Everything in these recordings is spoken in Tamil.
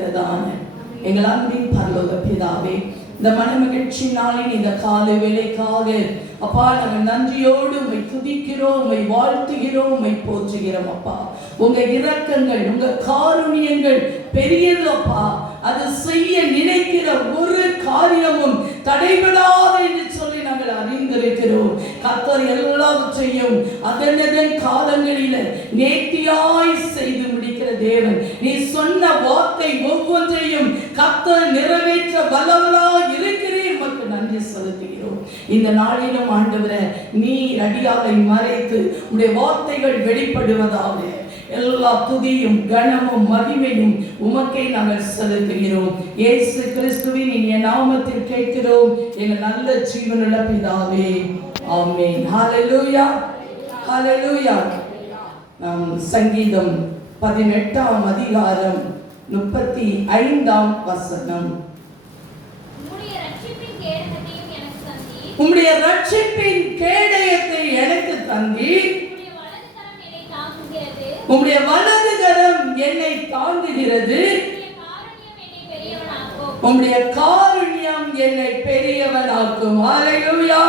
இருக்கிறதான. அதிகமாய் எங்கள் அன்பின் பரலோக பிதாவே. இந்த மனமகிழ்ச்சி நாளின் இந்த காலை வேலைக்காக. அப்பா நாங்கள் நன்றியோடு உண்மை துதிக்கிறோம் உம்மை வாழ்த்துகிறோம் உம்மை போற்றுகிறோம் அப்பா. உங்க இரக்கங்கள் உங்க காருணியங்கள் பெரியது அப்பா. அது செய்ய நினைக்கிற ஒரு காரியமும் தடைபடாது என்று சொல்லி நாங்கள் அறிந்திருக்கிறோம். கத்தர் எல்லாவற்றையும் அதனதன் காலங்களில நேர்த்தியாய் செய்து இருக்கிற தேவன். நீ சொன்ன வார்த்தை ஒவ்வொன்றையும் கத்த நிறைவேற்ற வல்லவராய் இருக்கிறீர் உமக்கு நன்றி செலுத்துகிறோம். இந்த நாளிலும் ஆண்டவரை நீ அடியாவை மறைத்து உடைய வார்த்தைகள் வெளிப்படுவதாக எல்லா துதியும் கனமும் மகிமையும் உமக்கை நாங்கள் செலுத்துகிறோம். இயேசு கிறிஸ்துவின் இனிய நாமத்தில் கேட்கிறோம். எங்கள் நல்ல ஜீவனுள்ள பிதாவே ஆமென். ஹalleluya. ஹalleluya. நாம் சங்கீதம் பதினெட்டாம் அதிகாரம் முப்பத்தி ஐந்தாம் வசனம். உம்முடைய ரட்சிப்பின் கேடயத்தை எனக்கு தந்தி உம்முடைய வலது கரம் என்னை தாங்குகிறது. உம்முடைய காருண்யம் என்னை பெரியவனாக்கும். ஹalleluya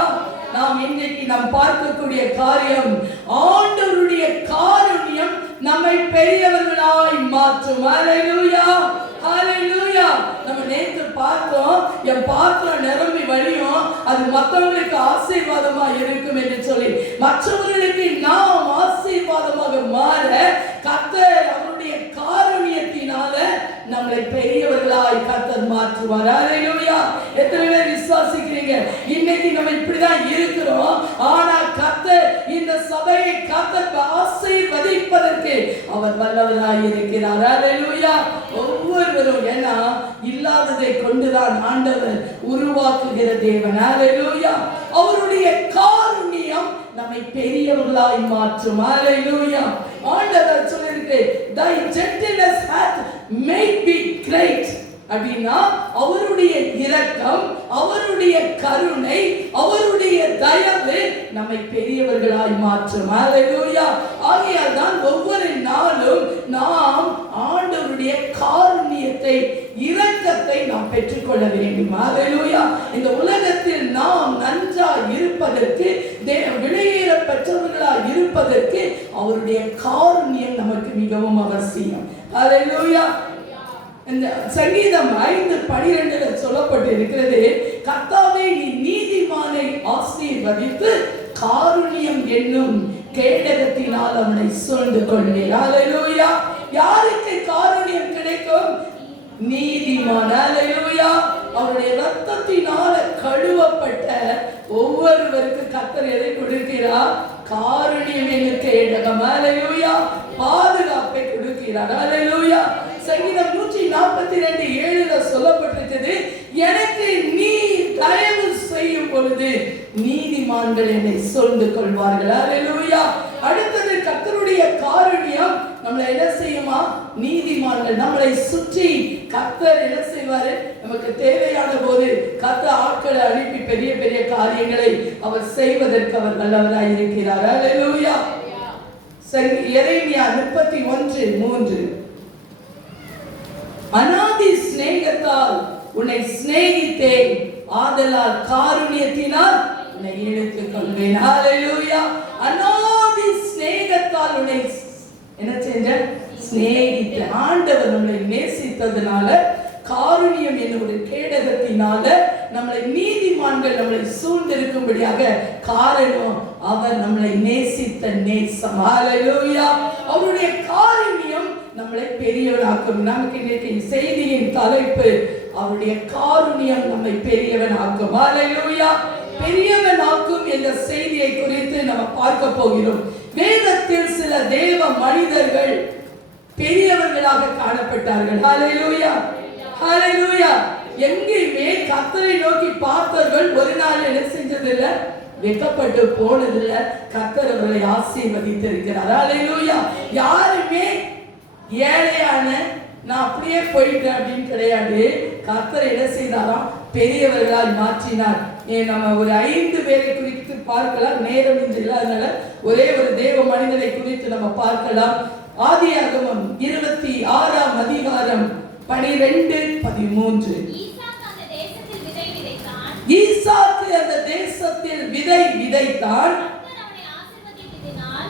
நாம் இன்றைக்கு நாம் பார்க்கக்கூடிய காரியம் ஆண்டவருடைய காருண்யம் நம்மை பெரியவர்களாய் மாற்றும். அலையூயா அலையூயா நம்ம நேற்று பார்த்தோம் என் பாத்திரம் நிரம்பி வழியும் அது மற்றவங்களுக்கு ஆசீர்வாதமா இருக்கும் என்று சொல்லி. மற்றவர்களுக்கு நாம் ஆசீர்வாதமாக மாற கத்த நம்மளை பெரியவர்களாய் கத்தர் மாற்றுவார். ஹalleluya எத்தனை பேர் விசுவாசிக்கிறீங்க? இன்னைக்கு நம்ம இப்படிதான் இருக்கிறோம். ஆனா கத்தர் இந்த சபையை கத்தர் ஆசீர்வதிப்பதற்கு அவர் வல்லவராய் இருக்கிறார். ஹalleluya ஒவ்வொருவரும் ஏன்னா இல்லாததை கொண்டுதான் ஆண்டவர் உருவாக்குகிற தேவன். ஹalleluya அவருடைய காருண்யம் நம்மை பெரியவர்களாய் மாற்றும். ஹalleluya ஆண்டவர் சொல்லியிருக்கு thy gentleness hath make it great அப்படின்னா அவருடைய இரக்கம் அவருடைய கருணை அவருடைய தயவு நம்மை பெரியவர்களாய் மாற்றும். ஹalleluya ஆகையால் தான் ஒவ்வொரு நாளும் நாம் ஆண்டவருடைய காருண்யத்தை இரக்கத்தை நாம் பெற்றுக்கொள்ள வேண்டும். ஹalleluya இந்த உலகத்தில் நாம் நன்றா இருப்பதற்கு தே- வெளியேற பெற்றவர்களாய் இருப்பதற்கு அவருடைய காருண்யம் நமக்கு மிகவும் அவசியம். அலையூயா இந்த சங்கீதம் ஐந்து பனிரெண்டுல சொல்லப்பட்டு இருக்கிறது கத்தாவே நீ நீதிமானை ஆசீர்வதித்து காருண்யம் என்னும் கேடகத்தினால் அவனை சூழ்ந்து கொள்வீர் அலையூயா யாருக்கு காருண்யம் கிடைக்கும்? நீதிமான. அலையூயா அவருடைய ரத்தத்தினால கழுவப்பட்ட ஒவ்வொருவருக்கு கத்தர் எதை கொடுக்கிறார்? காருண்யம் என்னும் கேடகம். அலையூயா பாதுகாப்பை இருக்கிறார் ஹalleluya. சங்கீதம் நூற்றி நாற்பத்தி ரெண்டு ஏழுல சொல்லப்பட்டிருக்கிறது எனக்கு நீ தயவு செய்யும் பொழுது நீதிமான்கள் என்னை சொல்ந்து கொள்வார்கள். ஹalleluya. அடுத்தது கர்த்தருடைய காரணியம் நம்மளை என்ன செய்யுமா? நீதிமான்கள் நம்மளை சுற்றி கர்த்தர் என்ன செய்வாரு? நமக்கு தேவையான போது கத்த ஆட்களை அனுப்பி பெரிய பெரிய காரியங்களை அவர் செய்வதற்கு அவர் நல்லவராய் இருக்கிறார் ஹalleluya. எரேமியா முப்பத்தி ஒன்று மூன்று. அனாதி சிநேகத்தால் உன்னை சிநேகித்தேன். ஆதலால் காருண்யத்தினால் உன்னை இழுத்துக் கொள்வேன். அனாதி சிநேகத்தால் உன்னை என்ன செஞ்ச சிநேகித்த ஆண்டவர் நம்மளை நேசித்ததுனால காருண்யம் என்னும் ஒரு கேடகத்தினால நம்மளை நீதிமான்கள் நம்மளை சூழ்ந்திருக்கும்படியாக காரணம் அவர் நம்மளை நேசித்த நேசம். அவருடைய காரண்யம் நம்மளை பெரியவனாக்கும். நமக்கு இன்னைக்கு செய்தியின் தலைப்பு அவருடைய காருண்யம் நம்மை பெரியவனாக்கும். ஹalleluya பெரியவனாக்கும் என்ற செய்தியை குறித்து நம்ம பார்க்க போகிறோம். வேதத்தில் சில தேவ மனிதர்கள் பெரியவர்களாக காணப்பட்டார்கள். ஹalleluya ஹalleluya எங்கேயுமே கத்தரை நோக்கி பார்த்தவர்கள் ஒரு நாள் என்ன செஞ்சதில்லை? வெக்கப்பட்டு போனதுல கர்த்தர் அவர்களை ஆசீர்வதித்திருக்கிறார். ஹalleluya. யாருமே ஏழையான நான் அப்படியே போயிட்டேன் அப்படின்னு கிடையாது. கர்த்தர் என்ன செய்தாராம்? பெரியவர்களால் மாற்றினார். நம்ம ஒரு ஐந்து பேரை குறித்து பார்க்கலாம். நேரம் இன்று இல்லாதனால ஒரே ஒரு தேவ மனிதனை குறித்து நம்ம பார்க்கலாம். ஆதியாகமம் இருபத்தி ஆறாம் அதிகாரம் பனிரெண்டு பதிமூன்று ஈசாக்கு அந்த தேசத்தில் விதை விதைத்தான் ஈசாக்கு அந்த தேசத்தில் விதை விதைத்தான்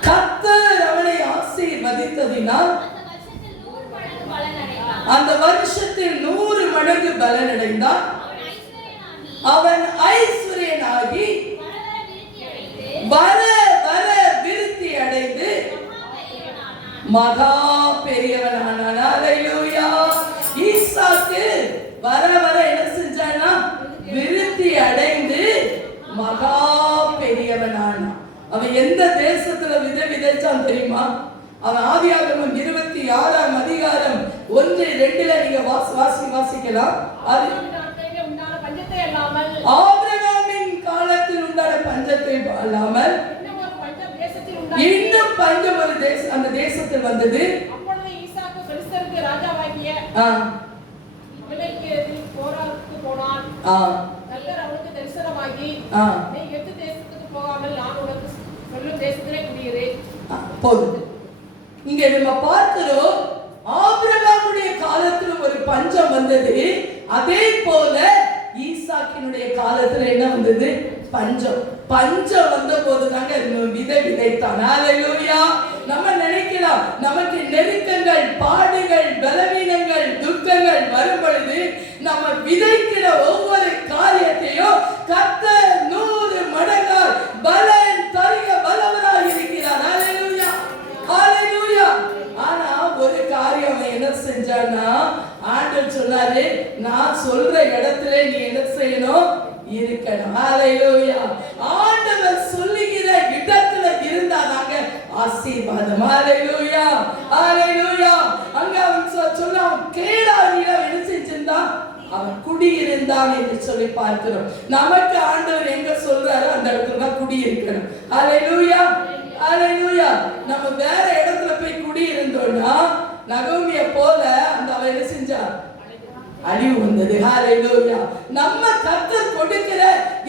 கர்த்தர் அவனை ஆசீர்வதித்ததினால் அந்த வருஷத்தில் நூறு மடங்கு பலனடைந்தான் அவன் ஐஸ்வர்யனாகி வர வர விருத்தி அடைந்து மகா பெரியவனானான். ஈசாக்கு வர வர அடைந்து மகா பெரியவனானான். அவன் எந்த தேசத்துல விதை விதைச்சான் தெரியுமா? அவன் ஆதியாகமம் இருபத்தி ஆறாம் அதிகாரம் ஒன்று ரெண்டுல நீங்க வாசி வாசி வாசிக்கலாம். அது ஆபிரகாமின் காலத்தில் உண்டான பஞ்சத்தை அல்லாமல் இன்னும் பஞ்சம் ஒரு தேச அந்த தேசத்தில் வந்தது. அப்பொழுது ஈசாக்கு பெலிஸ்தருக்கு ராஜாவாகிய போராக்கு போனான் ஆ, கர்த்தர் அவனுக்கு தரிசனமாகி நீ எட்டு தேசத்துக்கு போகாமல் நான் உனக்கு சொல்லும் தேசத்திலே குடியிரு போதும் இங்க நம்ம பார்க்கிறோம் ஆபிரகாமுடைய காலத்துல ஒரு பஞ்சம் வந்தது. அதே போல ஈசாக்கினுடைய காலத்துல என்ன வந்தது? பஞ்சம். பஞ்சம் வந்த போது தாங்க விதை விதைத்தான். நம்ம நினைக்கலாம் நமக்கு நெருக்கங்கள் பாடுகள் பலவீனங்கள் துக்கங்கள் வரும் பொழுது நம்ம விதைக்கிற ஒவ்வொரு காரியத்தையும் கத்த நூறு மடங்கால் பலன் தருக பலவராக இருக்கிறார். ஹalleluya ஹalleluya ஆனா ஒரு காரியம் அவன் என்ன செஞ்சான்னா ஆண்டவர் சொன்னாரு நான் சொல்ற இடத்துல நீ என்ன செய்யணும்? இருக்கணும். ஹalleluya ஆண்டவர் சொல்லுகிற இடத்துல இருந்தா நாங்க ஆசீர்வாதம். ஹalleluya ஹalleluya அங்க அவன் சொ- சொன்ன அவன் கேடாரியில என்ன செஞ்சிருந்தான் அவன் குடியிருந்தான் என்று சொல்லி பார்க்கிறோம். நமக்கு ஆண்டவர் எங்க சொல்றாரோ அந்த இடத்துல தான் குடியிருக்கணும் அலையூயா அலையூயா நம்ம வேற இடத்துல போய் குடியிருந்தோம்னா நகோமிய போல அந்த அவ என்ன செஞ்சா அழிவு வந்தது ஹalleluya நம்ம கர்த்தர் கொடுக்கிற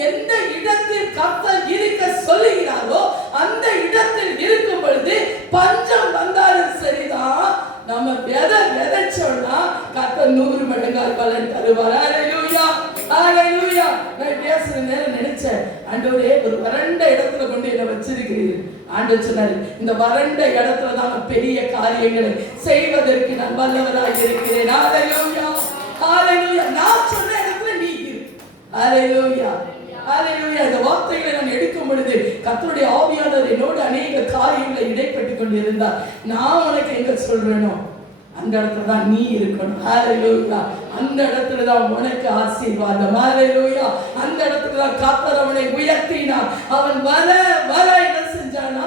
எந்த இடத்தில் கர்த்தர் இருக்க சொல்லுகிறாரோ அந்த இடத்தில் இருக்கும் பொழுது பஞ்சம் வந்தாலும் சரிதான். நம்ம விதை விதைச்சோம்னா கத்த நூறு மடங்கால் பலன் தருவார். ஹalleluya ஹalleluya நான் பேசுற நேரம் நினைச்சேன். ஆண்டவரே ஒரு வறண்ட இடத்துல கொண்டு என்ன வச்சிருக்கிறீர்கள் ஆண்டு சொன்னாரு இந்த வறண்ட இடத்துல தான் பெரிய காரியங்களை செய்வதற்கு நான் வல்லவராக இருக்கிறேன். ஹalleluya ஹalleluya நான் சொன்ன இடத்துல நீ இரு. ஹalleluya இந்த வார்த்தைகளை நான் எடுக்கும் பொழுது கத்தருடைய ஆவியானவர் என்னோடு அநேக காரியங்களை இடைப்பட்டு கொண்டிருந்தார். நான் எங்க சொல்றேனோ? அந்த இடத்துல தான் நீ இருக்கணும். ஹalleluya அந்த இடத்துல தான் உனக்கு ஆசீர்வாதம். ஹalleluya அந்த இடத்துல தான் கர்த்தர் அவனை உயர்த்தினா அவன் வர வர என்ன செஞ்சானா?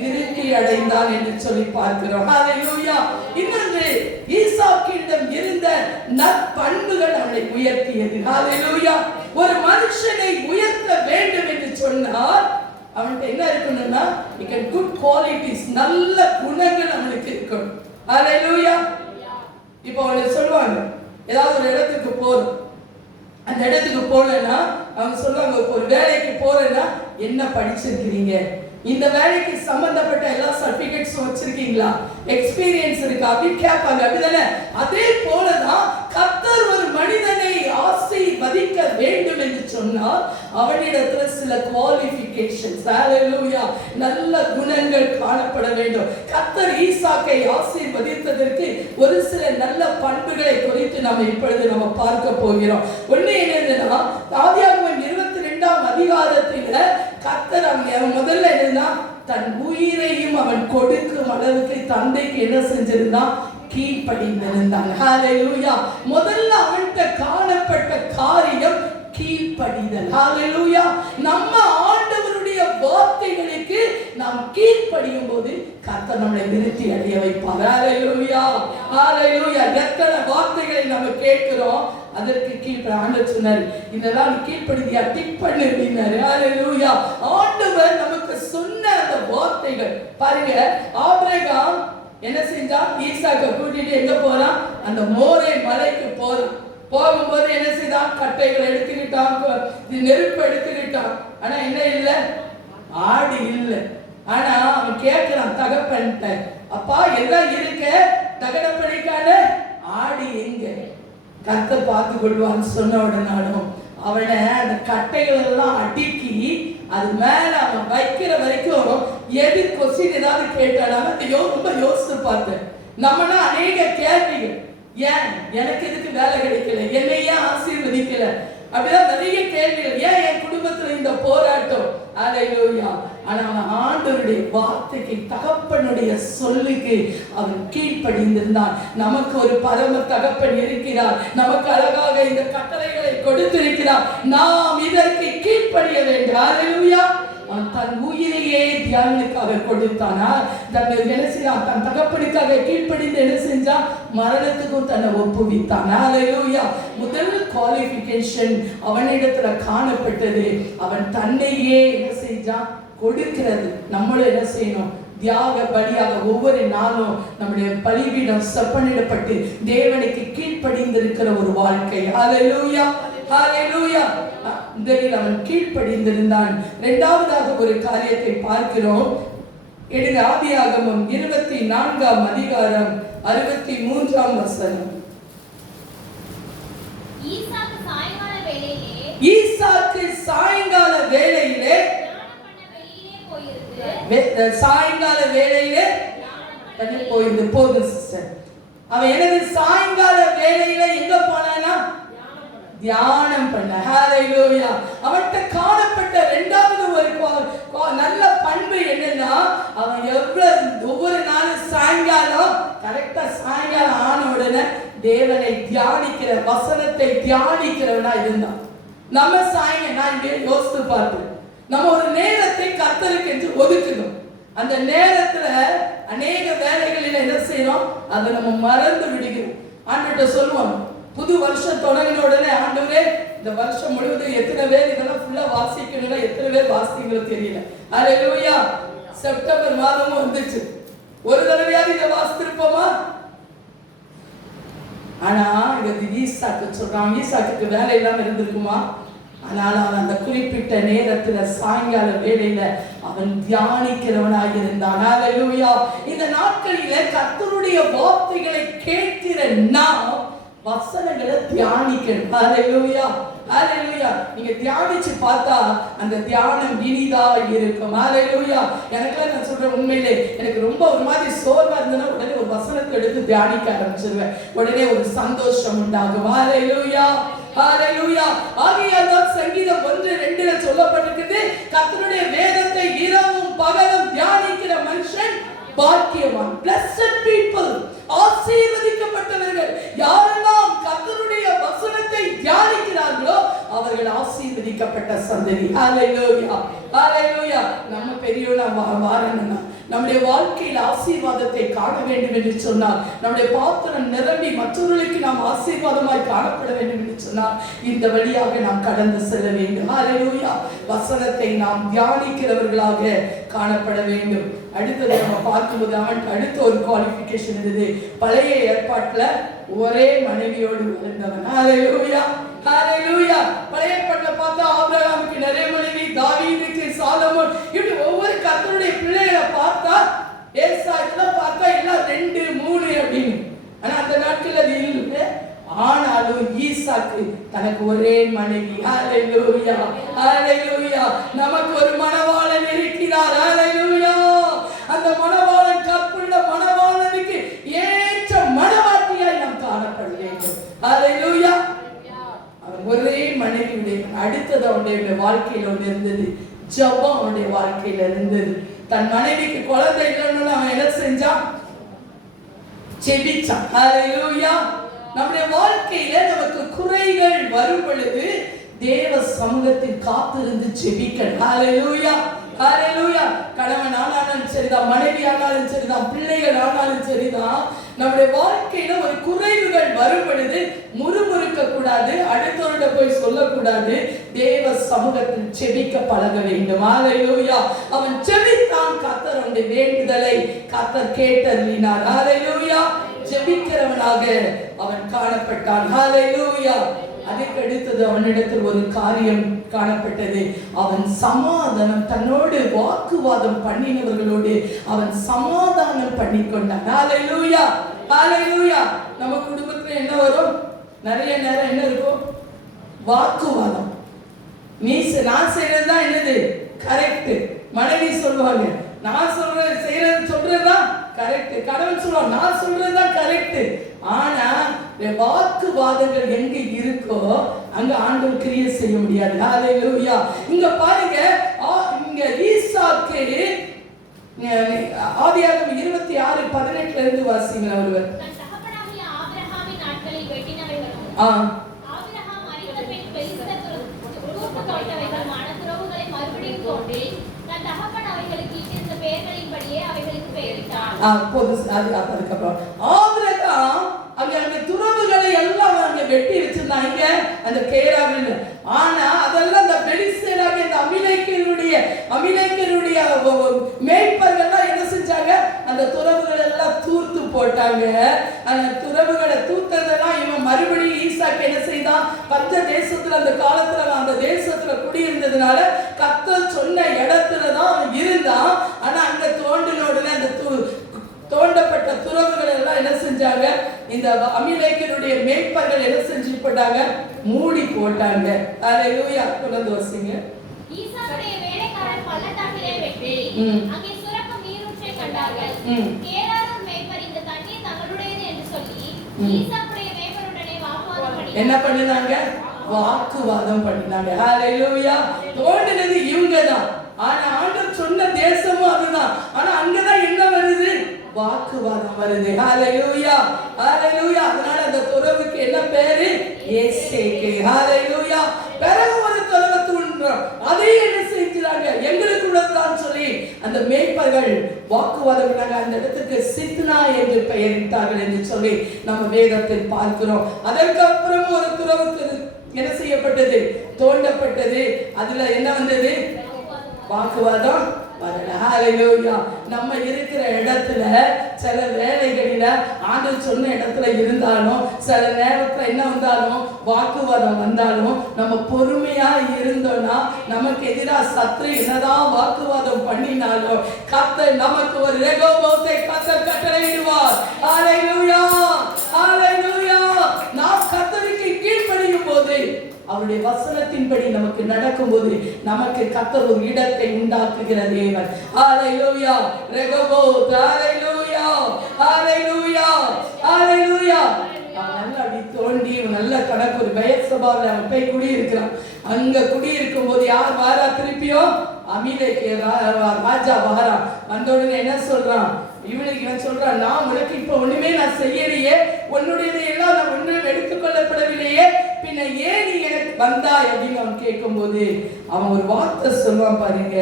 விருத்தி அடைந்தான் என்று சொல்லி பார்க்கிறோம். ஹalleluya இன்னொன்று ஈசாக்கிடம் இருந்த நற்பண்புகள் அவனை உயர்த்தியது. ஹalleluya ஒரு மனுஷனை உயர்த்த வேண்டும் என்று சொன்னால் அவன்கிட்ட என்ன இருக்கணும்னா you குட் குவாலிட்டிஸ் நல்ல குணங்கள் அவனுக்கு இருக்கணும். ஹalleluya இப்போ அவனை சொல்லுவாங்க ஏதாவது ஒரு இடத்துக்கு போறோம். அந்த இடத்துக்கு போகலன்னா அவங்க சொல்லுவாங்க இப்போ ஒரு வேலைக்கு போறேன்னா என்ன படிச்சிருக்கிறீங்க? இந்த வேலைக்கு சம்பந்தப்பட்ட எல்லா சர்டிபிகேட்ஸும் வச்சிருக்கீங்களா? எக்ஸ்பீரியன்ஸ் இருக்கா? அப்படின்னு கேட்பாங்க. அப்படிதானே? அதே போலதான் கர்த்தர் ஒரு மனிதனை ஆசீர்வதிக்க வேண்டும் என்று சொன்னால் அவனிடத்துல சில குவாலிபிகேஷன்ஸ் ஹalleluya நல்ல குணங்கள் காணப்பட வேண்டும். கர்த்தர் ஈசாக்கை ஆசீர்வதித்ததற்கு ஒரு சில நல்ல பண்புகளை குறித்து நாம் இப்பொழுது நம்ம பார்க்க போகிறோம். ஒண்ணு என்னதுன்னா ஆதியாகமம் இருபத்தி ரெண்டாம் அதிகாரத்தில் கர்த்தர் அங்கே முதல்ல என்னன்னா தன் உயிரையும் அவன் கொடுக்கும் அளவுக்கு தந்தைக்கு என்ன செஞ்சிருந்தான் கீழ்ப்படிந்திருந்தான். ஹalleluya முதல்ல அவன்கிட்ட காணப்பட்ட காரியம் கீழ்ப்படிதல். ஹalleluya நம்ம ஆண்டவருடைய வார்த்தைகளுக்கு நாம் கீழ்ப்படியும் போது கர்த்தர் நம்மளை நிறுத்தி அடைய வைப்பார். ஹalleluya ஹalleluya எத்தனை வார்த்தைகளை நம்ம கேட்கிறோம்? அதற்கு கீழ்ப்பட ஆண்டவர் சொன்னார் இதெல்லாம் நீ கீழ்ப்படுத்தியா டிக் பண்ணு அப்படின்னாரு ஹalleluya. ஆண்டவர் நமக்கு சொன்ன அந்த வார்த்தைகள் பாருங்க ஆபிரகாம் என்ன செஞ்சான்? ஈசாக்க கூட்டிட்டு எங்க போறான்? அந்த மோரை மலைக்கு போறான். போகும்போது என்ன செய்தான்? கட்டைகளை எடுத்துக்கிட்டான் நெருப்பு எடுத்துக்கிட்டான். ஆனா என்ன இல்ல? ஆடு இல்ல. ஆனா அவன் கேட்கிறான் தகப்பன்ட்ட அப்பா எல்லாம் இருக்க? தகடப்படிக்கான ஆடு எங்க? கத்த பார்த்து கொள்வான்னு சொன்ன உடனாலும் அவனை அந்த கட்டைகள் எல்லாம் அடுக்கி அது மேல அவன் வைக்கிற வரைக்கும் எது கொஸ்டின் ஏதாவது கேட்டாலும் அந்த யோ ரொம்ப யோசித்து பார்த்தேன். நம்மனா அநேக கேள்விகள். ஏன்? எனக்கு எதுக்கு வேலை கிடைக்கல? என்னை ஏன் ஆசீர்வதிக்கல? அப்படிதான் நிறைய கேள்விகள். ஏன் என் குடும்பத்துல இந்த போராட்டம்? அலையோயா ஆனால் ஆண்டவருடைய வார்த்தைக்கு தகப்பனுடைய சொல்லுக்கு அவன் கீழ்ப்படிந்திருந்தான் நமக்கு ஒரு பரம தகப்பன் இருக்கிறார். நமக்கு அழகாக இந்த கட்டளைகளை கொடுத்திருக்கிறார். நாம் இதற்கு கீழ்ப்படிய வேண்டும். அலையிலூயா அவன் தன் உயிரையே தியானுக்காக கொடுத்தானா? தன்னை என்ன செய்யலாம் தன் தகப்பனுக்காக கீழ்ப்படிந்து என்ன செஞ்சா மரணத்துக்கும் தன்னை ஒப்புவித்தானா. அலையூயா முதல் குவாலிஃபிகேஷன் அவனிடத்துல காணப்பட்டது. அவன் தன்னையே என்ன செஞ்சான்? கொடுக்கிறது. நம்மளும் என்ன செய்யணும்? தியாக பலியாக ஒவ்வொரு நாளும் நம்முடைய பலிபீடம் செப்பனிடப்பட்டு தேவனுக்கு கீழ்ப்படிந்திருக்கிற ஒரு வாழ்க்கை. ஹalleluya ஹalleluya முதலில் அவன் கீழ்ப்படிந்திருந்தான். இரண்டாவதாக ஒரு காரியத்தை பார்க்கிறோம். எடுங்க ஆதியாகமம் இருபத்தி நான்காம் அதிகாரம் அறுபத்தி மூன்றாம் வசனம் ஈசாக்கு சாயங்கால வேளையிலே ஈசாக்கு சாயங்கால வேளையிலே தியானம் பண்ண வெளியிலே போயிருந்து வே- சாயங்கால வேலையில தண்ணி போயிருந்து போகுது சிஸ்டர் அவன் எனது சாயங்கால வேலையில எங்க போனானா தியானம் பண்ண. ஹalleluya அவன்கிட்ட காணப்பட்ட இரண்டாவது ஒரு நல்ல பண்பு என்னன்னா அவன் எவ்வளவு ஒவ்வொரு நாளும் சாயங்காலம் கரெக்டா சாயங்காலம் ஆன உடனே தேவனை தியானிக்கிற வசனத்தை தியானிக்கிறவனா இருந்தான். நம்ம சாயங்க நான் இங்கே யோசித்து பார்த்தேன் நம்ம ஒரு நேரத்தை கர்த்தருக்கு என்று ஒதுக்கணும். அந்த நேரத்துல அநேக வேலைகளில் என்ன செய்யறோம்? அதை நம்ம மறந்து விடுகிறோம். ஆண்டுகிட்ட சொல்லுவோம் புது வருஷம் தொடங்கின உடனே ஆண்டவரே இந்த வருஷம் முழுவதும் எத்தனை பேர் இதெல்லாம் ஃபுல்லா வாசிக்கணும்னா எத்தனை பேர் வாசிங்களோ தெரியல. அல்லேலூயா செப்டம்பர் மாதமும் வந்துச்சு. ஒரு தடவையாவது இதை வாசித்திருப்போமா? ஆனா இது ஈசாக்கு சொல்றான். ஈசாக்கு வேலை இல்லாம இருந்திருக்குமா? ஆனால் அவன் அந்த குறிப்பிட்ட நேரத்தில் சாயங்கால வேலையில அவன் தியானிக்கிறவனாக இருந்தான் ஹalleluya இந்த நாட்களில கத்தருடைய வார்த்தைகளை கேட்கிற நாம் வசனங்களை தியானிக்கணும். ஹalleluya ஹalleluya நீங்க தியானிச்சு பார்த்தா அந்த தியானம் இனிதா இருக்கும். ஹalleluya எனக்குலாம் நான் சொல்றேன் உண்மையிலே எனக்கு ரொம்ப ஒரு மாதிரி சோர்வா இருந்ததுன்னா உடனே ஒரு வசனத்தை எடுத்து தியானிக்க ஆரம்பிச்சிருவேன். உடனே ஒரு சந்தோஷம் உண்டாகும். ஹalleluya ஹalleluya ஆகையால் தான் சங்கீதம் ஒன்று ரெண்டுல சொல்லப்பட்டிருக்குது கர்த்தருடைய வேதத்தை இரவும் பகலும் தியானிக்கிற மனுஷன் பாக்கியவான். Blessed people ஆசீர்வதிக்கப்பட்டவர்கள். யாரெல்லாம் கர்த்தருடைய வசனத்தை தியானிக்கிறார்களோ அவர்கள் ஆசீர்வதிக்கப்பட்ட சந்ததி. ஹalleluya ஹalleluya நம்ம பெரியவனா மாறணும்னா நம்முடைய வாழ்க்கையில் ஆசீர்வாதத்தை காண வேண்டும் என்று சொன்னால் நம்முடைய பாத்திரம் நிரம்பி மற்றவர்களுக்கு நாம் ஆசீர்வாதமாய் காணப்பட வேண்டும் என்று சொன்னால் இந்த வழியாக நாம் கடந்து செல்ல வேண்டும். அரையோயா வசனத்தை நாம் தியானிக்கிறவர்களாக காணப்பட வேண்டும். அடுத்தது நம்ம பார்க்கும்போது அவன் அடுத்த ஒரு குவாலிஃபிகேஷன் இருந்தது. பழைய ஏற்பாட்டுல ஒரே மனைவியோடு இருந்தவன். ஹalleluya ஹalleluya பழைய ஏற்பாட்டுல பார்த்தா ஆபிரகாமுக்கு நிறைய மனைவி தாவீதுக்கு சாலமோன் இப்படி ஒவ்வொரு கர்த்தருடைய பிள்ளைகளை பார்த்தா காலத்துல பார்த்தா எல்லாம் ரெண்டு மூணு அப்படின்னு. ஆனா அந்த நாட்கள் அது இல்லை ஆனாலும் ஈசாக்கு தனக்கு ஒரே மனைவி. அலையூயா அலையூயா நமக்கு ஒரு மணவாளன் இருக்கிறார். அலையூயா அந்த மணவாளன் கப்புள்ள மணவாளனுக்கு ஏற்ற மணவாட்டியாய் நாம் காணப்பட வேண்டும். அலையூயா அவன் ஒரே மனைவியுடைய அடுத்தது அவனுடைய வாழ்க்கையில ஒன்று இருந்தது. ஜபம் அவனுடைய வாழ்க்கையில இருந்தது. தன் மனைவிக்கு குழந்தை இல்லைன்னு அவன் என்ன செஞ்சான் செபிச்சான் நம்முடைய வாழ்க்கையில நமக்கு குறைகள் வரும் பொழுது தேவ சமூகத்தில் காத்திருந்து ஜெபிக்கணும் ஹalleluya. ஹalleluya. கணவன் ஆனாலும் சரிதான் மனைவி ஆனாலும் சரிதான் பிள்ளைகள் ஆனாலும் சரிதான் நம்முடைய வாழ்க்கையில ஒரு குறைவுகள் வரும் பொழுது முறுமுறுக்க கூடாது அடுத்தவர்கிட்ட போய் சொல்லக்கூடாது. தேவ சமூகத்தில் செபிக்க பழக வேண்டும். ஆலையோயா அவன் செபித்தான் கத்தர் அவனுடைய வேண்டுதலை கத்தர் கேட்டருளினார் ஆலையோயா ஜெபிக்கிறவனாக அவன் காணப்பட்டான். ஹalleluya அதுக்கு அடுத்தது அவனிடத்தில் ஒரு காரியம் காணப்பட்டது. அவன் சமாதானம் தன்னோடு வாக்குவாதம் பண்ணினவர்களோடு அவன் சமாதானம் பண்ணி கொண்டான் நம்ம குடும்பத்துல என்ன வரும்? நிறைய நேரம் என்ன இருக்கும்? வாக்குவாதம். நீ நான் செய்யறதுதான் என்னது? கரெக்ட் மனைவி சொல்லுவாங்க நான் சொல்றது செய்யறது சொல்றதுதான் கரெக்ட் கடவுள் சொல்லுவான் நான் சொல்றதுதான் கரெக்ட் வாக்குவாதங்கள் எங்க இருக்கோ அங்க ஆண்டவர் கிரியை செய்ய முடியாது. ஹalleluya. இங்க பாருங்க இங்க ஈசாக்கு ஆதியாகமம் இருபத்தி ஆறு பதினெட்டுல இருந்து வாசிங்க ஒருவர். ஆ. அது அதுக்கப்புறம். ஆபிரகாம் அங்கே அந்த துறவுகளை எல்லாம் அங்கே வெட்டி வச்சிருந்தாங்க அந்த கேராவில். ஆனா அதெல்லாம் அந்த பெலிஸ்தராக இந்த அமிலேக்கருடைய அமிலேக்கருடைய மேய்ப்பர்கள்லாம் என்ன செஞ்சாங்க? அந்த துறவுகள் எல்லாம் தூர்த்து போட்டாங்க. அந்த துறவுகளை தூத்ததெல்லாம் இவன் மறுபடியும் ஈசாக்கு என்ன செய்தான்? பஞ்ச தேசத்துல அந்த காலத்துல அந்த தேசத்துல குடியிருந்ததுனால கத்த சொன்ன இடத்துல தான் அவன் இருந்தான். ஆனா அங்க தோண்டின உடனே அந்த து- தோண்டப்பட்ட துறவுகள் எல்லாம் என்ன செஞ்சாங்க? இந்த அமிலேக்கருடைய மேய்ப்பர்கள் என்ன செஞ்சு போட்டாங்க. மூடி போட்டாங்க வசிங்க. ஈசாக்குடைய மேய்ப்பருடனே வாக்குவாதம் பண்ணி என்ன பண்ணினாங்க? வாக்குவாதம் பண்ணினாங்க. ஹalleluya. தோண்டினது இவங்க தான் ஆனா ஆண்டவர் சொன்ன தேசமும் அதுதான். ஆனா அங்கதான் என்ன வருது? வாக்குவாதம் வருது. ஹalleluya ஹalleluya அதனால அந்த துறவுக்கு என்ன பேரு? ஏசேக்கு ஹalleluya பிறகு ஒரு துறவை தூண்டுறோம் அதையும் என்ன செஞ்சாங்க எங்களுக்கு உள்ளதுதான் சொல்லி அந்த மேய்ப்பர்கள் வாக்குவாதம் பண்ணாங்க. அந்த இடத்துக்கு சித்னா என்று பெயரிட்டார்கள் என்று சொல்லி நம்ம வேதத்தில் பார்க்கிறோம். அதற்கப்புறம் ஒரு துறவுக்கு என்ன செய்யப்பட்டது? தோண்டப்பட்டது. அதுல என்ன வந்தது? வாக்குவாதம். நம்ம இருக்கிற இடத்துல சில வேலைகளில ஆண்டு சொன்ன இடத்துல இருந்தாலும் சில நேரத்துல என்ன வந்தாலும் வாக்குவாதம் வந்தாலும் நம்ம பொறுமையா இருந்தோம்னா நமக்கு எதிராக சத்ரு என்னதான் வாக்குவாதம் பண்ணினாலும் கத்த நமக்கு ஒரு ரெகோபோத்தை கத்த கட்டளையிடுவார். ஹalleluya ஹalleluya நாம் கத்தருக்கு கீழ்ப்படியும் போது அவருடைய வசனத்தின்படி நமக்கு நடக்கும்போது நமக்கு கத்தர் ஒரு இடத்தை உண்டாக்குகிற தேவன். ஹalleluya ரெகபோ ஹalleluya ஹalleluya ஹalleluya நல்லா அப்படி தோண்டி நல்ல கணக்கு ஒரு பெயர்சபாவில் அவன் போய் குடியிருக்கிறான். அங்க குடியிருக்கும் போது யார் வாரா திருப்பியும் அமீலேக்கு ராஜா வாரா வந்த உடனே என்ன சொல்றான்? இவனுக்கு இவன் சொல்றான் நான் உனக்கு இப்ப ஒண்ணுமே நான் செய்யலையே. உன்னுடையதை எல்லாம் நான் ஒன்றும் எடுத்துக்கொள்ளப்படவில்லையே. பின்ன ஏன் நீ எனக்கு வந்தாய்? அப்படின்னு அவன் கேட்கும்போது அவன் ஒரு வார்த்தை சொல்லுவான் பாருங்க.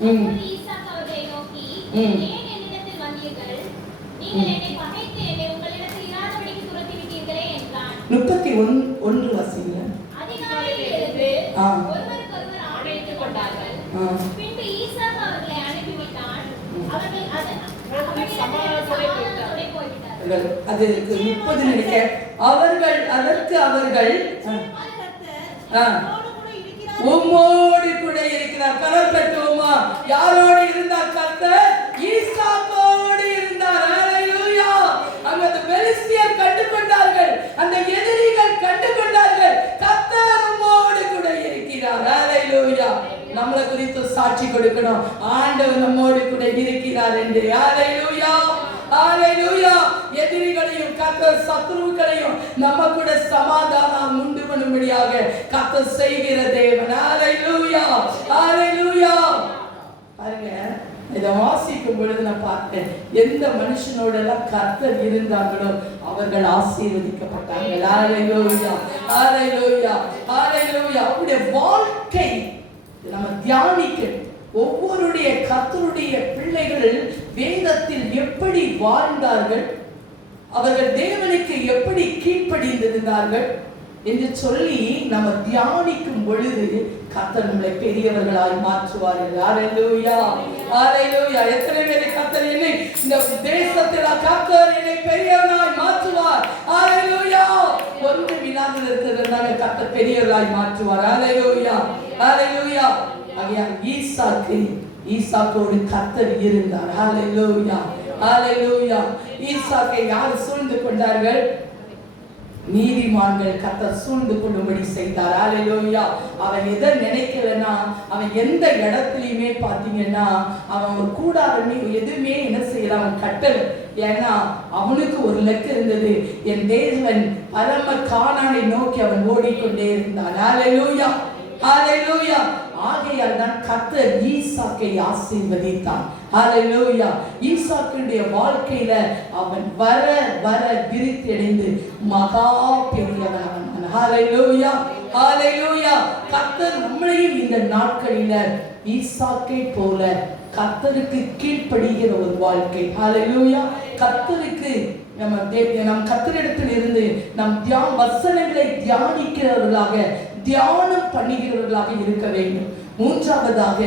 ம். ம். முப்பத்தி ஒன் ஒன்று வாசிங்க. ஆ. ஆ. பின்பு ஈசாக்கு அவர்களை அனுப்பிவிட்டான் அவர்கள் அது முப்பது நினைக்க. அவர்கள் அதற்கு அவர்கள் உம்மோடு கூட இருக்கிறார். கலப்பட்டுமா யாரோடு இருந்தார் கத்த ஈசாக்கோடு இருந்தார். அங்க அந்த பெலிஸ்தியர் கண்டு கொண்டார்கள் அந்த எதிரிகள் கண்டு கொண்டார்கள் கர்த்தர் உம்மோடு கூட இருக்கிறார். அலையூயா நம்மளை குறித்து சாட்சி கொடுக்கணும். ஆண்டவர் நம்மோடு கூட இருக்கிறார் என்று. ஹalleluya ஹalleluya எதிரிகளையும் கத்த சத்ருக்களையும் நம்ம கூட சமாதானம் உண்டு பண்ணும்படியாக கத்த செய்கிற தேவன். ஹalleluya ஹalleluya பாருங்க இதை வாசிக்கும் பொழுது நான் பார்த்தேன். எந்த மனுஷனோட எல்லாம் கர்த்தர் இருந்தாங்களோ அவர்கள் ஆசீர்வதிக்கப்பட்டாங்க ஹalleluya ஹalleluya ஹalleluya அவருடைய வாழ்க்கை நம்ம தியானிக்கணும் ஒவ்வொருடைய கத்தருடைய பிள்ளைகள் வேதத்தில் எப்படி வாழ்ந்தார்கள்? அவர்கள் தேவனுக்கு எப்படி கீழ்ப்படிந்திருந்தார்கள்? என்று சொல்லி நம்ம தியானிக்கும் பொழுது கத்தர் நம்மளை பெரியவர்களாய் மாற்றுவார்கள் ஹalleluya ஹalleluya எத்தனை பேரை கத்தர் என்னை இந்த தேசத்தில் கத்தர் என்னை பெரியவனாய் மாற்றுவார். ஹalleluya ஒன்று வினாவில் இருக்கிறதுனால கத்தர் பெரியவர்களாய் மாற்றுவார். ஹalleluya ஹalleluya ஆகையால் ஈசாக்கு ஈசாக்கோடு கர்த்தர் இருந்தார். ஹalleluya ஹalleluya ஈசாக்கை யார் சூழ்ந்து கொண்டார்கள்? நீதிமான்கள் கத்த சூழ்ந்து கொள்ளும்படி செய்தார். ஹalleluya அவன் எதை நினைக்கலன்னா அவன் எந்த இடத்துலயுமே பாத்தீங்கன்னா அவன் ஒரு கூடாரமே எதுவுமே என்ன செய்யல அவன் கட்டல. ஏன்னா அவனுக்கு ஒரு லக்கு இருந்தது. என் தேவன் பரம காணானை நோக்கி அவன் ஓடிக்கொண்டே இருந்தான். ஹalleluya ஹalleluya ஆகையால் தான் கர்த்தர் ஈசாக்கை ஆசீர்வதித்தான் ஹalleluya ஈசாக்கினுடைய வாழ்க்கையில அவன் வர வர விருத்தியடைந்து மகா பெரியவன் அவன். ஹalleluya ஹalleluya கர்த்தர் நம்மளையும் இந்த நாட்களில ஈசாக்கை போல கர்த்தருக்கு கீழ்ப்படுகிற ஒரு வாழ்க்கை. ஹalleluya கர்த்தருக்கு நம்ம நம் கத்திரிடத்தில் இருந்து நம் தியா வசனங்களை தியானிக்கிறவர்களாக தியானம் பண்ணுகிறவர்களாக இருக்க வேண்டும். மூன்றாவதாக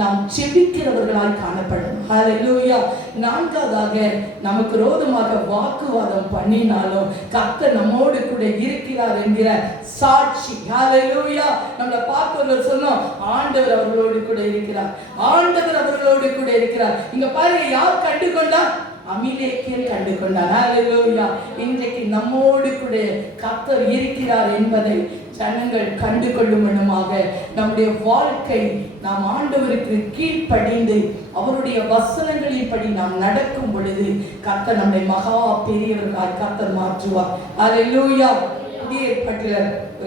நாம் செபிக்கிறவர்களாய் காணப்படும். ஹalleluya நான்காவதாக நமக்கு ரோதமாக வாக்குவாதம் பண்ணினாலும் கர்த்தர் நம்மோடு கூட இருக்கிறார் என்கிற சாட்சி. ஹalleluya நம்மளை பார்த்தவர்கள் சொன்னோம் ஆண்டவர் அவர்களோடு கூட இருக்கிறார். ஆண்டவர் அவர்களோடு கூட இருக்கிறார். இங்க பாருங்க யார் கண்டு கொண்டா கண்டு கொண்டார் இன்றைக்கு நம்மோடு கூட கத்தர் இருக்கிறார் என்பதை ஜனங்கள் கண்டு கொள்ளுமனுமாக நம்முடைய வாழ்க்கை நாம் ஆண்டவருக்கு கீழ்ப்படிந்து அவருடைய வசனங்களின்படி நாம் நடக்கும் பொழுது கத்தர் நம்மை மகா பெரியவர்களாய் கர்த்தர் மாற்றுவார். ஹalleluya புதிய ஏற்பாட்டில்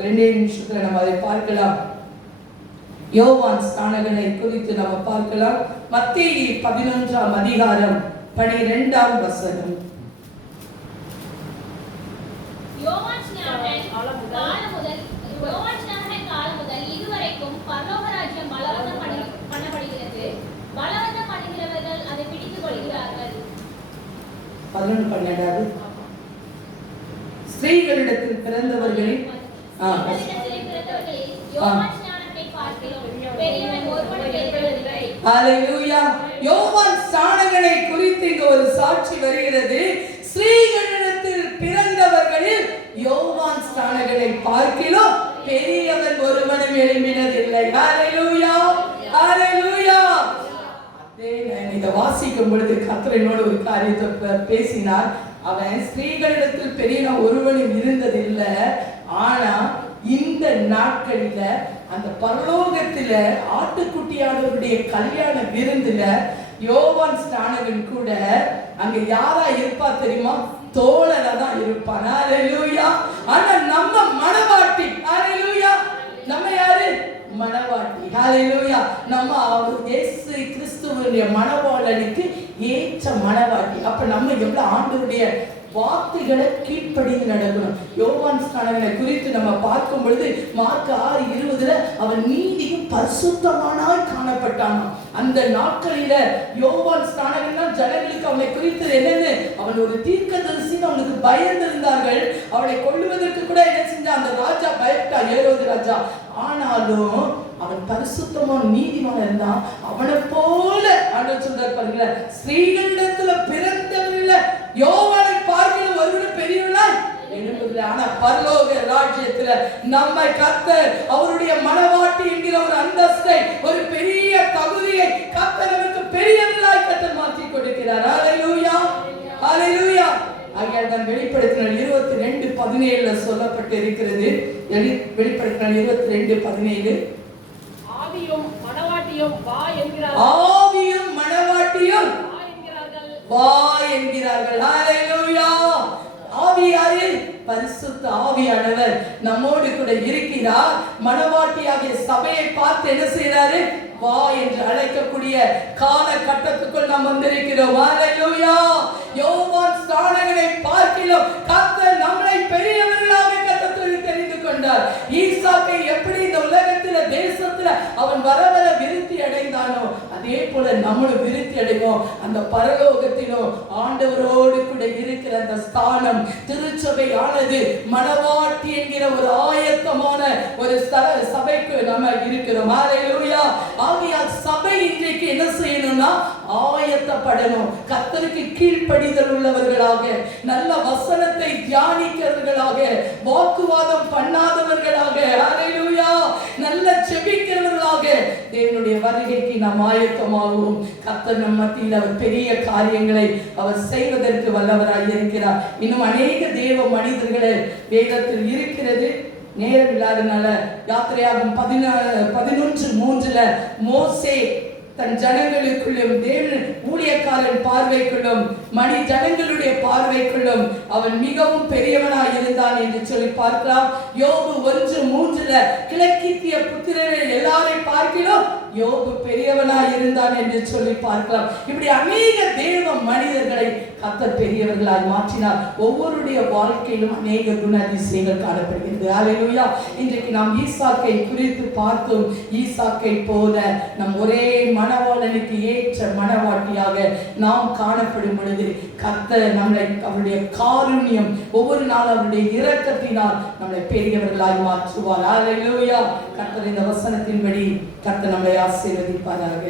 ரெண்டே நிமிஷத்துல நம்ம அதை பார்க்கலாம். யோவான் ஸ்நானகனை குறித்து நம்ம பார்க்கலாம். மத்திய பதினொன்றாம் அதிகாரம். பனிரெண்டாம் வசனம். பதினொன்று பன்னெண்டாவது ஆ, ஸ்திரீகளிடத்திலே பிறந்தவர்களில் யோவான் ஸ்நானகனை ஒரு சாட்சி வருகிறது. ஸ்ரீகளிடத்தில் பிறந்தவர்களில் யோவான் ஸ்நானகனை பார்க்கிலும் பெரியவன் ஒருவனும் எழுப்பினதில்லை ஹalleluya ஹalleluya இதை வாசிக்கும் பொழுது கத்திரனோடு ஒரு காரியத்தை பேசினார். அவன் ஸ்திரீகளிடத்தில் பெரியவன் ஒருவனும் இருந்ததில்லை. ஆனா இந்த நாட்களில அந்த பரலோகத்துல ஆட்டுக்குட்டியானவருடைய கல்யாண விருந்துல யோவான் ஸ்நானகன் கூட அங்க யாரா இருப்பா தெரியுமா? தோழரா தான் இருப்பான். ஹalleluya. ஆனா நம்ம மனவாட்டி. ஹalleluya. நம்ம யாரு? மணவாட்டி ஹalleluya. நம்ம அவர் இயேசு கிறிஸ்துவனுடைய மணவாளனுக்கு ஏற்ற மணவாட்டி அப்ப நம்ம எவ்வளவு ஆண்டவருடைய வார்த்தைகளை கீழ்ப்படிந்து நடக்கணும். யோவான் ஸ்நானகனை குறித்து நம்ம பார்க்கும் பொழுது மார்க் ஆறு இருபதுல அவன் நீதியும் பரிசுத்தமானாய் காணப்பட்டான் அந்த நாட்களில யோவான் ஸ்நானகன்னா ஜனங்களுக்கு அவனை குறித்து என்னன்னு அவன் ஒரு தீர்க்க தரிசின்னு அவனுக்கு பயந்திருந்தார்கள். அவனை கொள்ளுவதற்கு கூட என்ன செஞ்சா அந்த ராஜா பயப்பட்டா ஏரோது ராஜா. ஆனாலும் அவன் பரிசுத்தமான நீதிமான இருந்தான். அவனை போல ஆண்டவர் சொல்றார் பாருங்கள ஸ்ரீகளிடத்துல பிறந்தவர்கள யோவானை பார்க்கிற ஒருவன் பெரியவர்களாய் எழும்புதில்லை ஆனா பரலோக ராஜ்யத்துல நம்மை கத்தர் அவருடைய மனவாட்டி என்கிற ஒரு அந்தஸ்தை ஒரு பெரிய தகுதியை கத்தர் நமக்கு பெரியவர்களாய் கத்தர் மாற்றி கொடுக்கிறார். அலையூயா அலையூயா ஆகையால் தான் வெளிப்படுத்தினால் இருபத்தி ரெண்டு பதினேழுல சொல்லப்பட்டு இருக்கிறது வெளி- வெளிப்படுத்தினால் இருபத்தி ரெண்டு பதினேழு ஆவியும் மணவாட்டியும் வா என்கிறார்கள் ஆவியும் மணவாட்டியும் வா என்கிறார்கள் வா என்கிறார்கள். ஆவியாரில் பரிசுத்த ஆவியானவர் நம்மோடு கூட இருக்கிறார். மனவாட்டியாகிய சபையை பார்த்து என்ன செய்யறாரு வா என்று அழைக்கக்கூடிய காலகட்டத்துக்குள் நாம் வந்திருக்கிறோம். ஹalleluya யோவான் ஸ்தானங்களை பார்க்கிறோம் கத்த நம்மளை பெரியவர்களாக கத்தத்தில் தெரிந்து கொண்டார். ஈசாக்கை எப்படி இந்த உலகத்துல தேசத்துல அவன் வர வர விருத்தி அடைந்தானோ அதே போல நம்மளும் விருத்தி அடைவோம். அந்த பரலோகத்திலும் ஆண்டவரோடு கூட இருக்கிற அந்த ஸ்தானம் திருச்சபையானது மனவாட்டி என்கிற ஒரு ஆயத்தமான ஒரு ஸ்தல சபைக்கு நம்ம இருக்கிறோம். ஹalleluya ஆகையால் சபை இன்றைக்கு என்ன செய்யணும்னா ஆயத்தப்படணும். கத்தருக்கு கீழ்ப்படிதல் உள்ளவர்களாக நல்ல வசனத்தை தியானிக்கிறவர்களாக வாக்குவாதம் பண்ணாதவர்களாக நல்ல செபிக்கிறவர்களாக தேவனுடைய வருகைக்கு நாம் ஆயத்தமாகவும். கத்தர் நம் மத்தியில் அவர் பெரிய காரியங்களை அவர் செய்வதற்கு வல்லவராய் இருக்கிறார். இன்னும் அநேக தேவ மனிதர்கள் வேதத்தில் இருக்கிறது. நேரம் இல்லாதனால யாத்திரையாகும் பதின பதினொன்று மூன்றுல மோசே தன் ஜனங்களுக்குள்ளும் தேவன் ஊழியக்காரன் பார்வைக்குள்ளும் மணி ஜனங்களுடைய பார்வைக்குள்ளும் அவன் மிகவும் பெரியவனாய் இருந்தான் என்று சொல்லி பார்க்கலாம். யோபு ஒன்று மூன்றுல கிழக்கித்திய புத்திரர்கள் எல்லாரையும் பார்க்கிறோம் யோபு பெரியவனாய் இருந்தான் என்று சொல்லி பார்க்கலாம். இப்படி அநேக தேவ மனிதர்களை கத்த பெரியவர்களாய் மாற்றினார். ஒவ்வொருடைய வாழ்க்கையிலும் அநேக குண அதிசயங்கள் காணப்படுகிறது ஹalleluya இன்றைக்கு நாம் ஈசாக்கை குறித்து பார்த்தோம். ஈசாக்கை போல நம் ஒரே மணவாளனுக்கு ஏற்ற மணவாட்டியாக நாம் காணப்படும் பொழுது கத்த நம்மளை அவருடைய காருண்யம் ஒவ்வொரு நாள் அவருடைய இரக்கத்தினால் நம்மளை பெரியவர்களாய் மாற்றுவார். ஹalleluya கத்தர் இந்த வசனத்தின்படி கத்தர் நம்மளை ஆசீர்வதிப்பாராக.